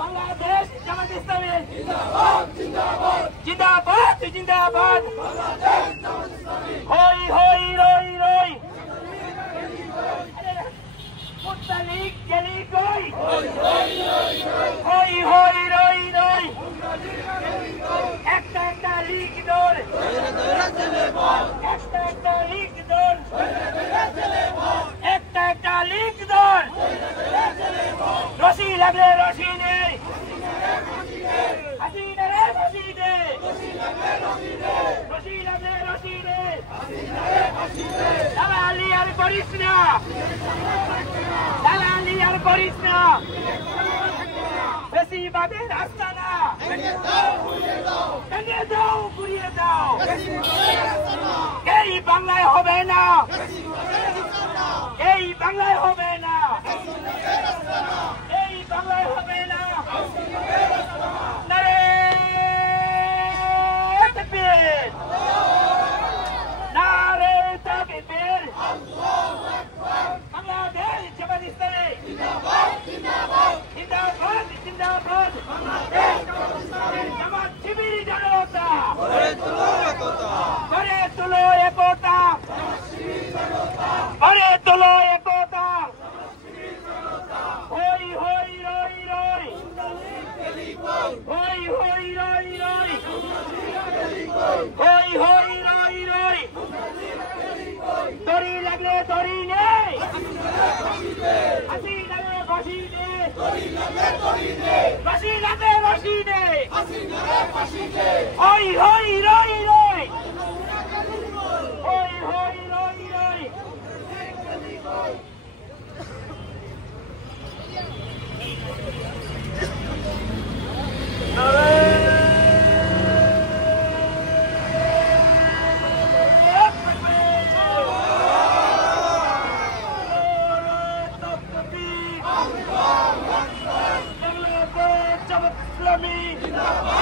বাংলাদেশ জামাত ইসলামী জিন্দাবাদ জিন্দাবাদ হই হই রই রই মুত্তালিক গেলি কই হই হই রই রই একটা একটা লিগ দল একটা একটা লিগ দল একটা একটা লিগ দল রশি লাগলে রশি নেই হাসিনা রে রশি দে রশি লাগলে রশি দে দালালি আর করিস না দালালি আর করিস না বেশিবাদের রাস্তা না ভেঙে দাও ঘুরিয়ে দাও এই বাংলায় হবে না এই বাংলায় হবে না এই বাংলায় হবে না নারে তাকবীর নারে তাকবীর বাংলাদেশ জামাত ইসলামী জিন্দাবাদ জিন্দাবাদ জিন্দাবাদ জিন্দাবাদ জামাত শিবির জনতা গড়ে তুলো একতা গড়ে তুলো একতা হই হই রই রই হই হই রই রই হই হই রই রই দড়ি লাগলে দড়ি নেই হাসিনা রে ফাঁসি দে ফাঁসি লাগলে ফাঁসি দে হই হই রই রই হই হই রই রই Islami